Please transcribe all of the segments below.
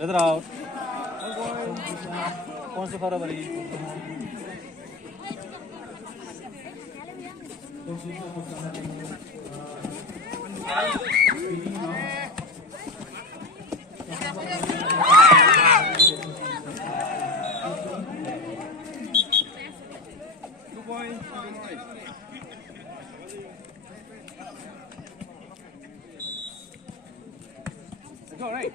Leather out. कौन सी खराब रही? Go right.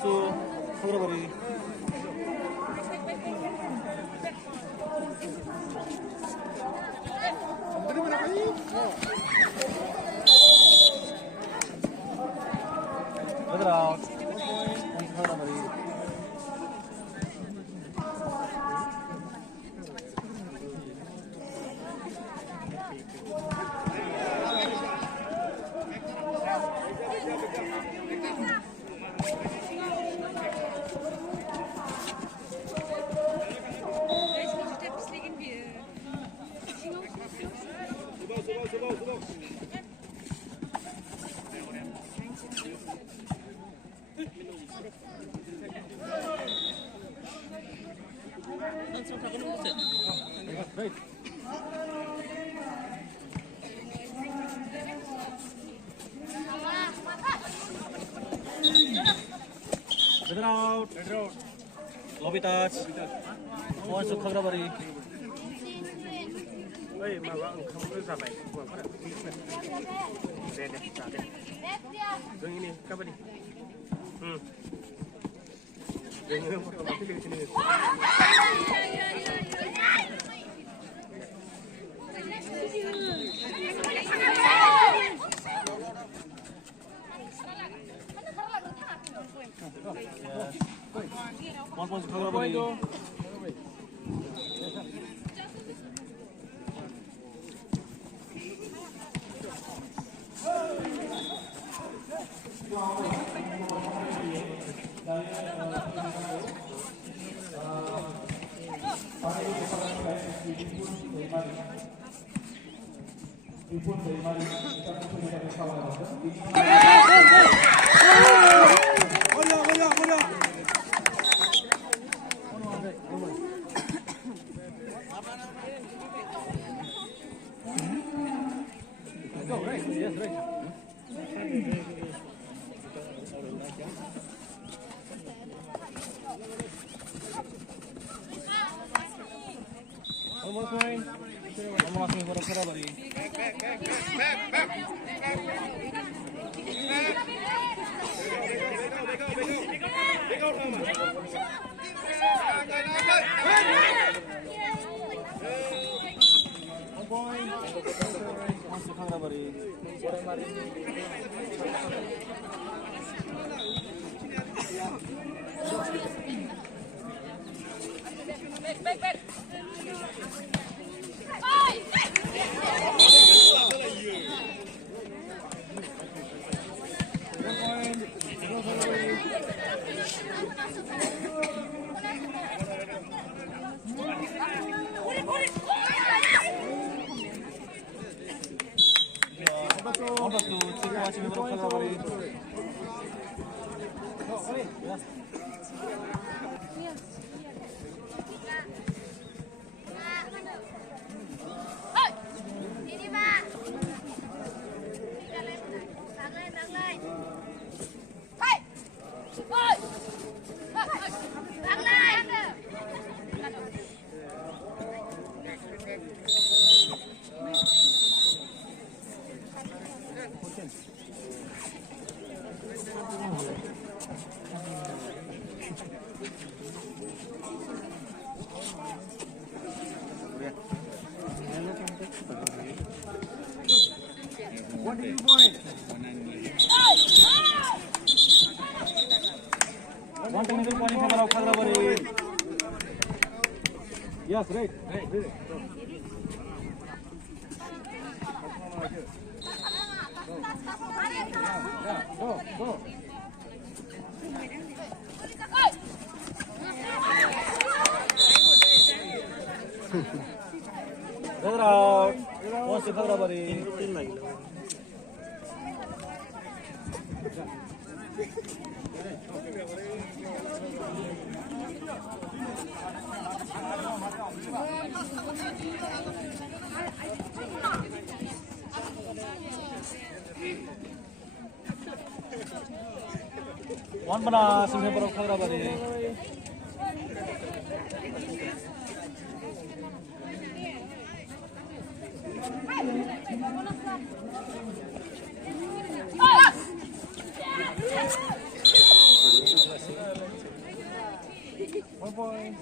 Su February. Leather out. February. Right. Leather out. Leather out. Lobby touch. One so khagra bari. Ơi mà vợ không có giả mày vừa có được tí này. Đây này, giả đây. Dừng đi, các bạn đi. Dừng đi, một cái đi trên này. One point khagra bari. Yes, right. Almost mine. Almost me for a Ferrari. Match number February. Yes. One technical point in favor of Khadrabari. Yes, right. Go. Gather out. Once to Khadrabari. One banas in favor of Khadrabari. One point.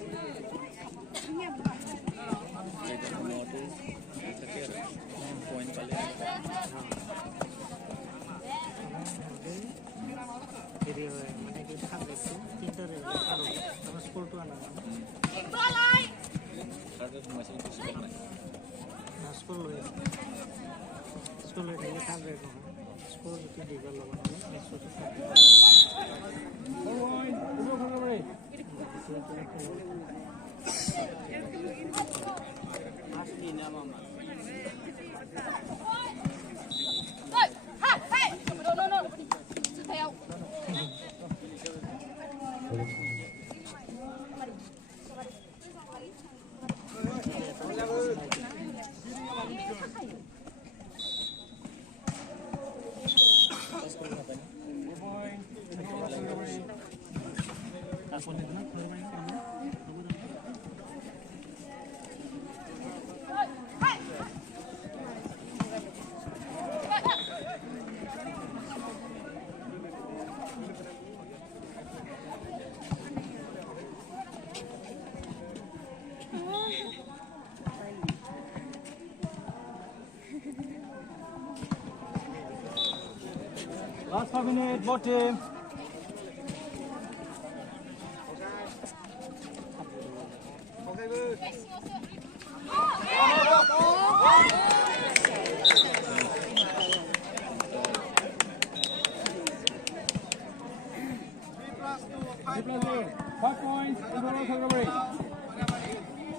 Last 5 minutes, both team.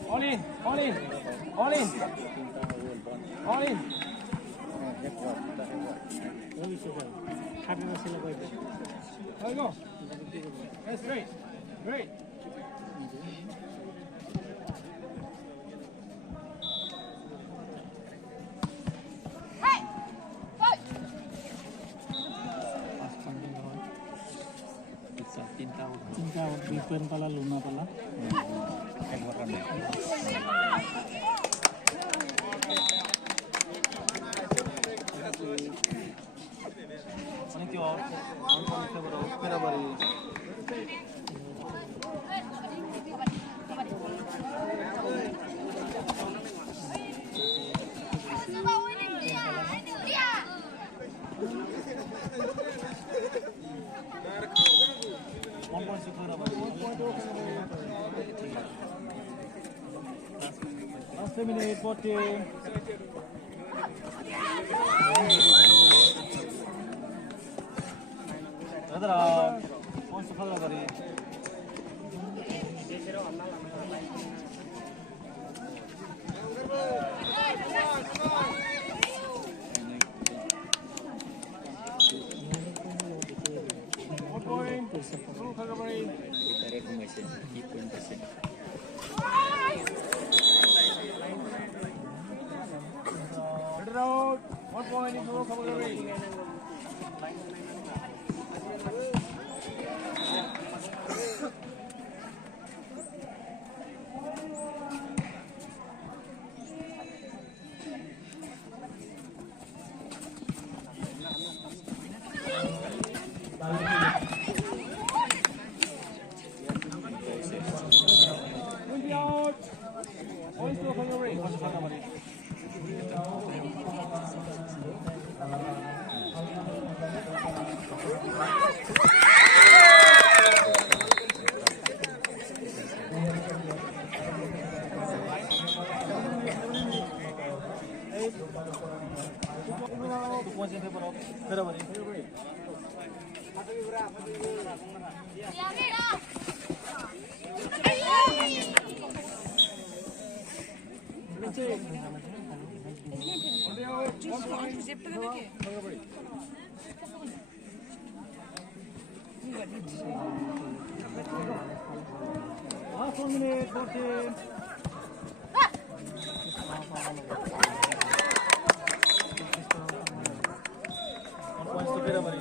All in. There you go. That's great. Great. Pin pala luna pala. Thank you all. Last 3 minutes, 40. Radha, once to Khadrabari. Keep going the same. Red out. 1 point in favor of Hungary. Points to Hungary. Points in favor of Hungary. Last 1 minute, 14. Points to Hungary.